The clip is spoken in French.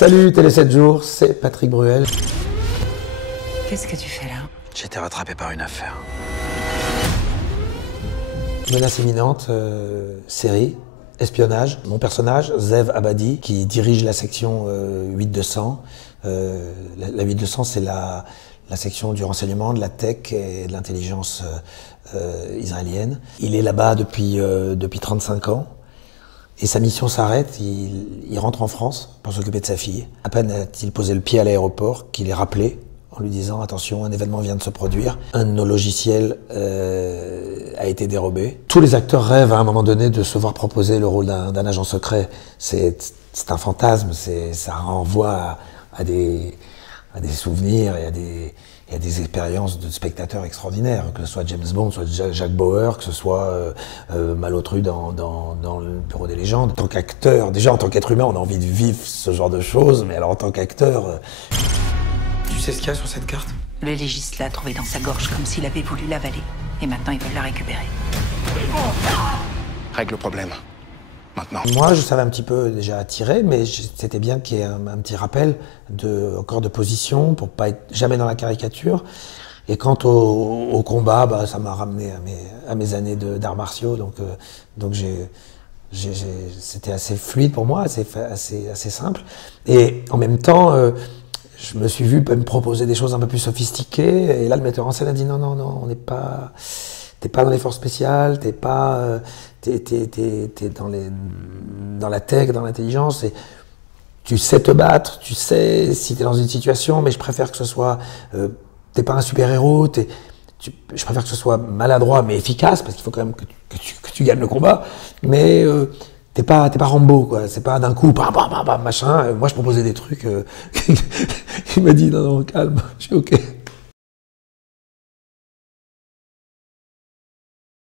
Salut Télé 7 jours, c'est Patrick Bruel. Qu'est-ce que tu fais là? J'ai été rattrapé par une affaire. Menace imminente, série, espionnage. Mon personnage, Zev Abadi, qui dirige la section 8200. La 8200, c'est la section du renseignement, de la tech et de l'intelligence israélienne. Il est là-bas depuis 35 ans. Et sa mission s'arrête, il rentre en France pour s'occuper de sa fille. À peine a-t-il posé le pied à l'aéroport qu'il est rappelé en lui disant « Attention, un événement vient de se produire, un de nos logiciels a été dérobé ». Tous les acteurs rêvent à un moment donné de se voir proposer le rôle d'un agent secret. C'est un fantasme, ça renvoie à des souvenirs et à des expériences de spectateurs extraordinaires, que ce soit James Bond, soit Jack Bauer, que ce soit Malotru dans le Bureau des légendes. En tant qu'acteur, déjà en tant qu'être humain, on a envie de vivre ce genre de choses, mais alors en tant qu'acteur... Tu sais ce qu'il y a sur cette carte? Le légiste l'a trouvée dans sa gorge comme s'il avait voulu l'avaler. Et maintenant, ils veulent la récupérer. Règle le problème. Maintenant. Moi, je savais un petit peu déjà tirer, mais c'était bien qu'il y ait un petit rappel encore de position pour pas être jamais dans la caricature. Et quant au combat, bah, ça m'a ramené à mes années d'arts martiaux, donc c'était assez fluide pour moi, assez simple. Et en même temps, je me suis vu me proposer des choses un peu plus sophistiquées. Et là, le metteur en scène a dit non, on n'est pas. T'es pas dans les forces spéciales, t'es dans la tech, dans l'intelligence, et tu sais te battre, tu sais si t'es dans une situation, mais je préfère que ce soit, t'es pas un super-héros, je préfère que ce soit maladroit mais efficace, parce qu'il faut quand même que tu gagnes le combat, mais t'es pas Rambo, quoi, c'est pas d'un coup, machin. Moi je proposais des trucs, il m'a dit non, calme, je suis ok.